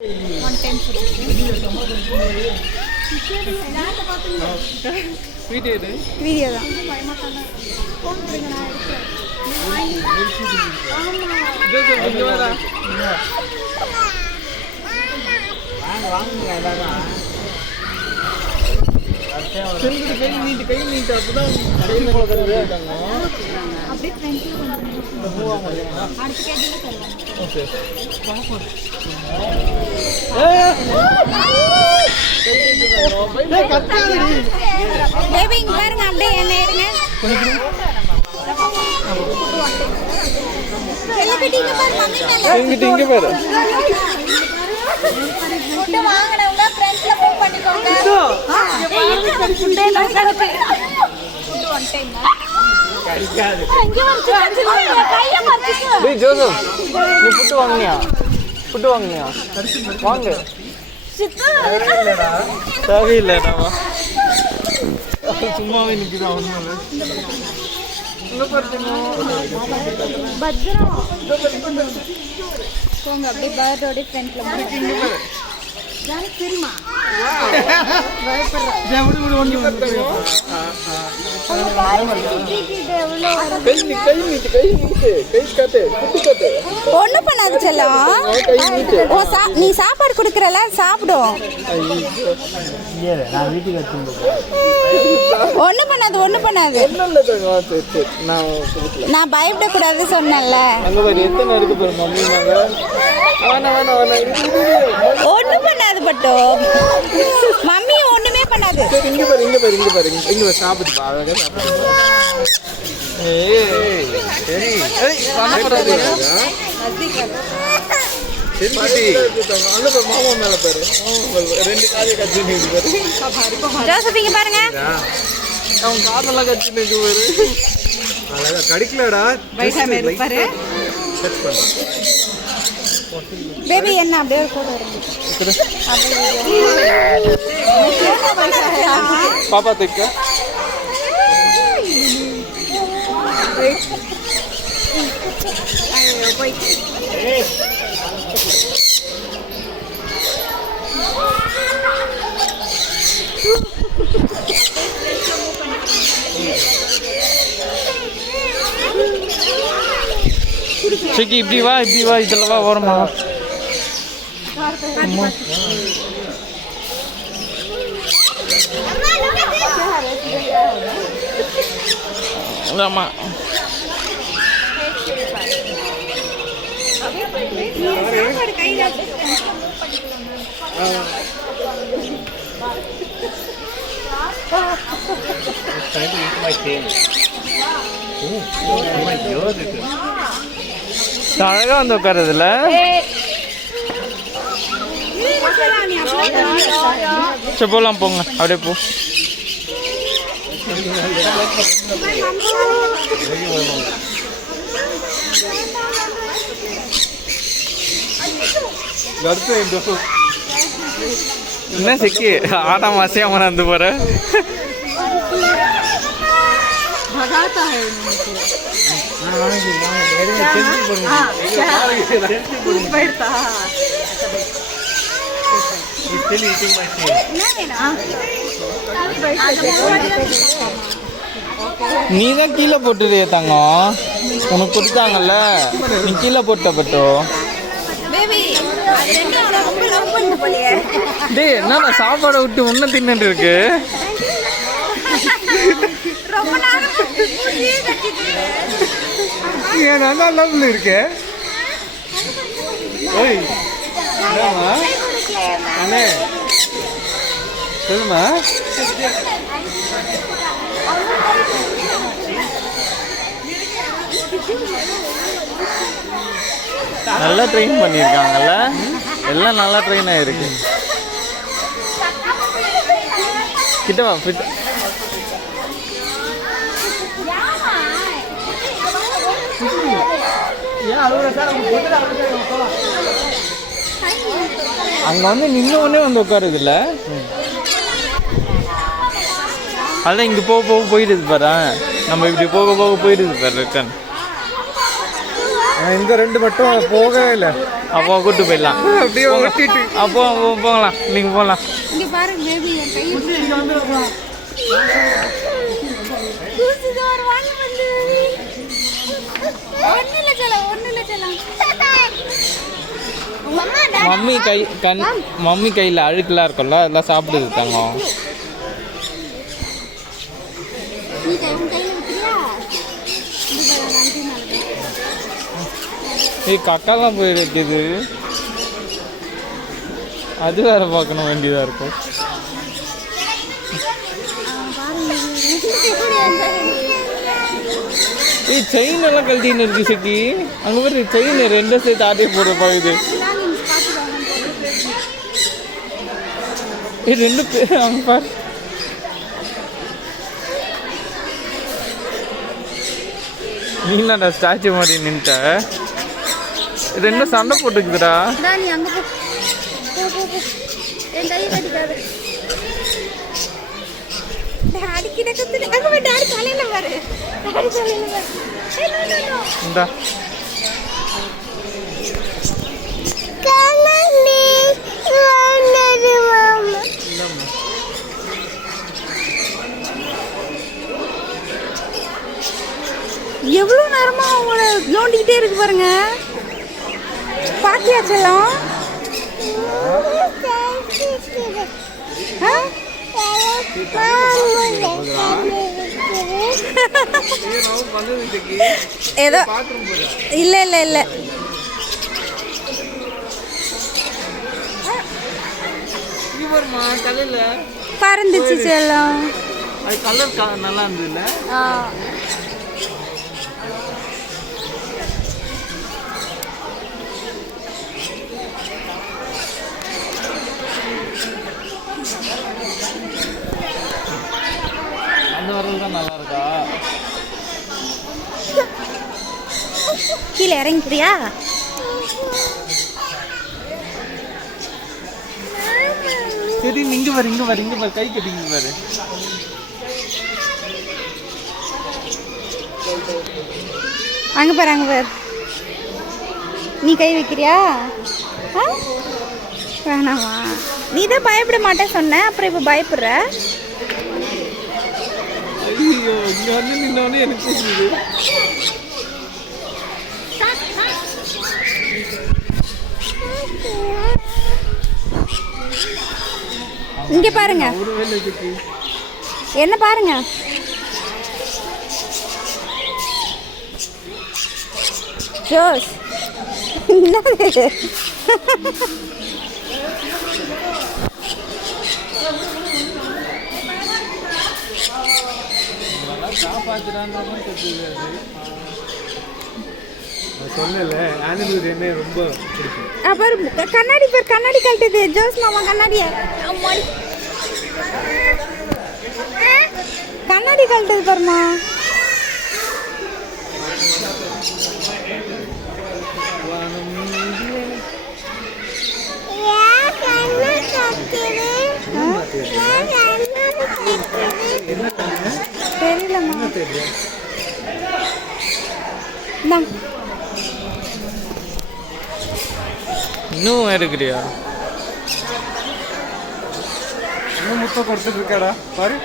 One time video தான். கை நீட்டு அப்பதான் அப்படியே ஃப்ரெண்ட்ல அடுத்த கேட்கல பேபி இங்க பாருங்க, அப்படியே என்ன இருங்க. செல்லக்குட்டிங்க பாரு, மம்மி மேல இங்க பாரு. ஃபுட் வாங்குனவங்க ஃப்ரெண்ட்ஸ்ல புக் பண்ணிக்கோங்க. ஃபுட் ஒன் டைம் கடிக்காது. அங்க வந்து கைய மறந்துச்சு. டேய் ஜோசப், நீ ஃபுட் வாங்குனியா? வாங்க. தேவையில்லடா. சும்மாவே நிக்குதா ஒண்ணுல. இங்க பாருங்க. பத்ரம். போங்க அப்படியே பேர்டோட ஃப்ரண்ட்ல போங்க. யாருக்கு தெரியுமா? ஒண்ணு பண்ணாது செல்லம். நீ சாப்பாடு குடுக்கறல, சாப்பிடும். ஒண்ணு பண்ணாது. நான் பயப்படக்கூடாது சொன்னேன்ல. ஒண்ணு பண்ணாது பட்டோ. மம்மி ஒண்ணுமே பண்ணாது. இங்க பாரு. இங்க சாப்பிடு பா. சரி. பண்ணக்கூடாது. மாமா மேல பாரு. ரெண்டு காலை கட்டி நிக்கு பாரு. ஜோசப் இங்க பாருங்க. அவன் காதெல்லாம் கட்டி நிக்கு பாரு. அழகா கடிக்கலடா. வைட்டாமே பாரு. செட் பண்ணு. பேபி என்ன அப்படியே கூட வருது. பாப்பா தெக்க. சிக்கி இப்படி வா இதெல்லாம் வா ஓரமா. ஆமா அழகா வந்து உட்காருதுல. சரி போலாம், போங்க அப்படியே போ. என்ன சிக்கி ஆட்டா மாசியா மறந்து போற. நீ தான் கீழே போட்டுறிய தங்கம். உனக்கு கொடுத்தாங்கல்ல, நீ கீழே போட்ட பட்டோ. டேய் என்னடா சாப்பாடை விட்டு ஒன்ன தின்னு இருக்கு. நல்லா லவ்ல இருக்கு. ஓய் அண்ணே சொல்லுமா. நல்லா ட்ரெயின் பண்ணியிருக்காங்கல்ல, எல்லாம் நல்லா ட்ரெயின் ஆயிருக்கு. கிட்டவா ஃபிட். அங்க வந்து நின்று ஒன்னே வந்து உட்காருது இல்ல. அதான் இங்க போயிடுது பாரு. நம்ம இப்படி போக போயிடுது பாரு ரிட்டன். நான் இந்த 2 மட்டும் போகவே இல்லை. அப்போ கூட்டு போயிடலாம். அப்படியே ஒட்டிட்டு அப்போ போகலாம், நீங்கள் போகலாம். இங்க பாருங்க பேபி என் கை மம்மி கையில் அழுக்கெல்லாம் இருக்கும்ல, அதெல்லாம் சாப்பிடுது தங்கம். கக்காலாம் போயிருக்குது, அது வேற பார்க்கணும் வேண்டியதாக இருக்கும். செயின் எல்லாம் கழட்டின்னு இருக்கு சக்கி. அங்கே பாரு செயின் 2 சேர்த்து ஆட்டே போடுற பாக்குது. 2 பேர் அங்கே பாரு. நீங்களாண்டா ஸ்டாச்சு மாதிரி நின்ட்ட. 2 சண்டை போட்டுக்குதுடா. இந்தா எவ்வளோ நேரமா அவங்கள நோண்டிக்கிட்டே இருக்கு பாருங்க. பாத்தியாச்செல்லாம் ஏதோ இல்லை இல்லை இல்லை பறந்துச்சு செல்லம். அது கலர் நல்லா இருந்ததுல்ல. அந்த வரல் தான் நல்லா இருக்கா. கீழே இறங்கிக்கிறியா? சரி இங்க பாரு, இங்க பாரு, இங்க பாரு, கை கட்டிங்க பாரு. அங்க பாரு, அங்க பாரு. நீ கை வைக்கிறியா? வேணாமா? நீ தான் பயப்பட மாட்டேன் சொன்ன, அப்புறம் இப்போ பயப்படுற. ஐயோ, இங்க வந்து நின்னோடனே எனக்கு தெரியுது. இங்க பாருங்க, என்ன பாருங்க. ஜோஸ் என்னது? சொல்லல ஆனிமல் என்ன ரொம்ப பிடிக்கும். அப்புறம் கண்ணாடி பேர் கண்ணாடி கழட்டுது ஜோஸ் மாமா. கண்ணாடிய கண்ணாடி கழட்டுது பாருமா. தெரியலம்மா. இன்னும் எடுக்கிறியா? இன்னும் முட்டை கொடுத்துட்டு இருக்காடா பாரு.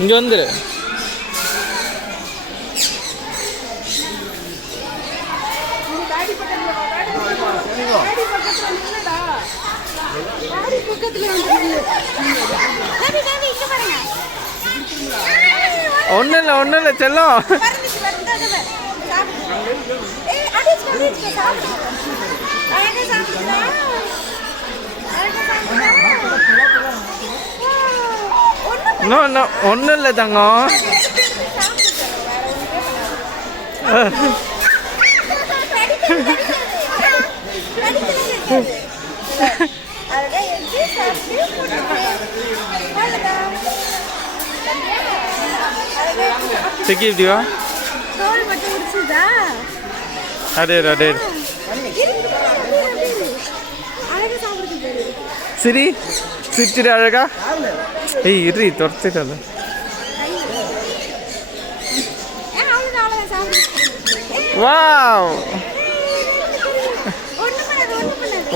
இங்கே வந்துரு. ஒன்றும் இல்லை செல்லம். ஒன்றும் இல்லை தங்கம். செக்கி இப்படிவா. அடே அடே சிரி சிரிச்சிரு அழகா. ஏய் இரு துரத்துக்காத. வாவ்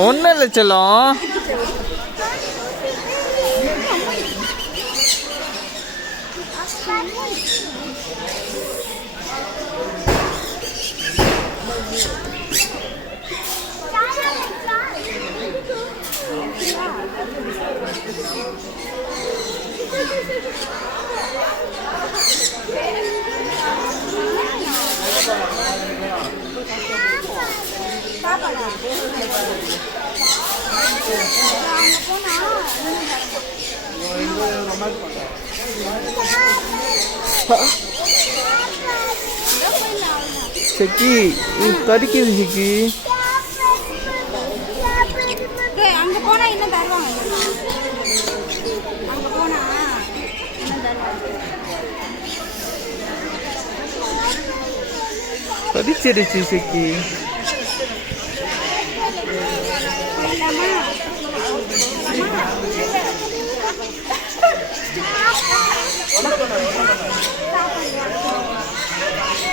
ஒன்றும் இல்லை செல்லம். செக்கி கடிக்குது செக்கி. அங்க போனா இன்னும் தருவாங்க. அங்க போனா இன்னும் தருவாங்க. கடிச்சிருச்சு செக்கி. வேண்டாமா?